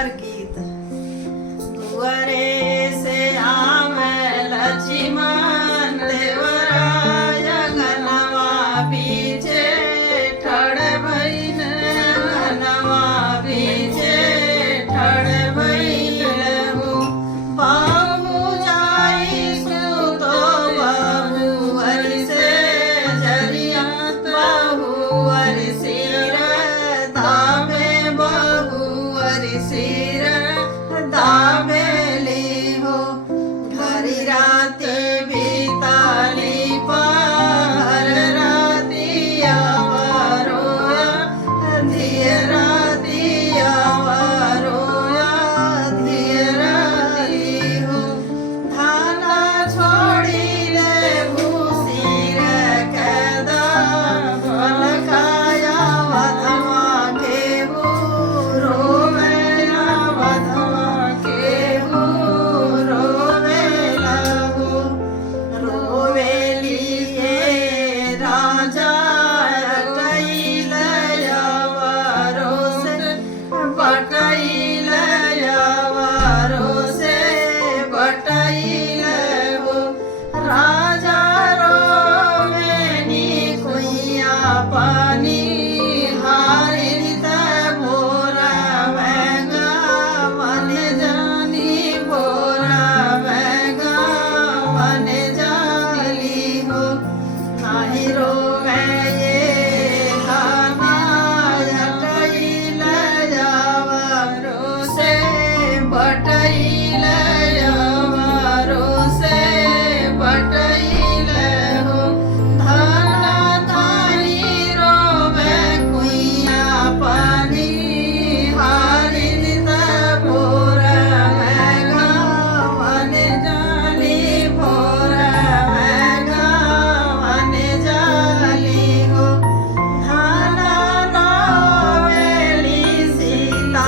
पर गीत। दुआरे से आवे लक्ष्मण देवराय घनवा बीचे ठड़ भइल घनवा बीचे ठड़ भइल हो पाऊ जाई सुतो बहुअर से जरिया बहुअर सिर दामे बहुअर सिर दामेली हो घरी राते बीताली पार रातिया वारोया धियरा दिया वारोया धियराली हो धाना छोड़ी ले भूसीर कैदा पलकाया वधवा केहू रोवेला वधवा केहू रोवेला हो रोवेली ये राजा कैल यावारो से बटैल यावारो से बटैल हो राजा रोवेनी कुइया पानी हारित भोरा वैगा मन जानी भोरा वैगा मन जाली हो नाही रोवे ये गाना कैल यावारो से बटैल यावारो से बटैल हो धाना थानी रोवे कुइया पानी हारित भोरा वैगा मन जाली भोरा वैगा मन जाली हो धाना रोवेली सीता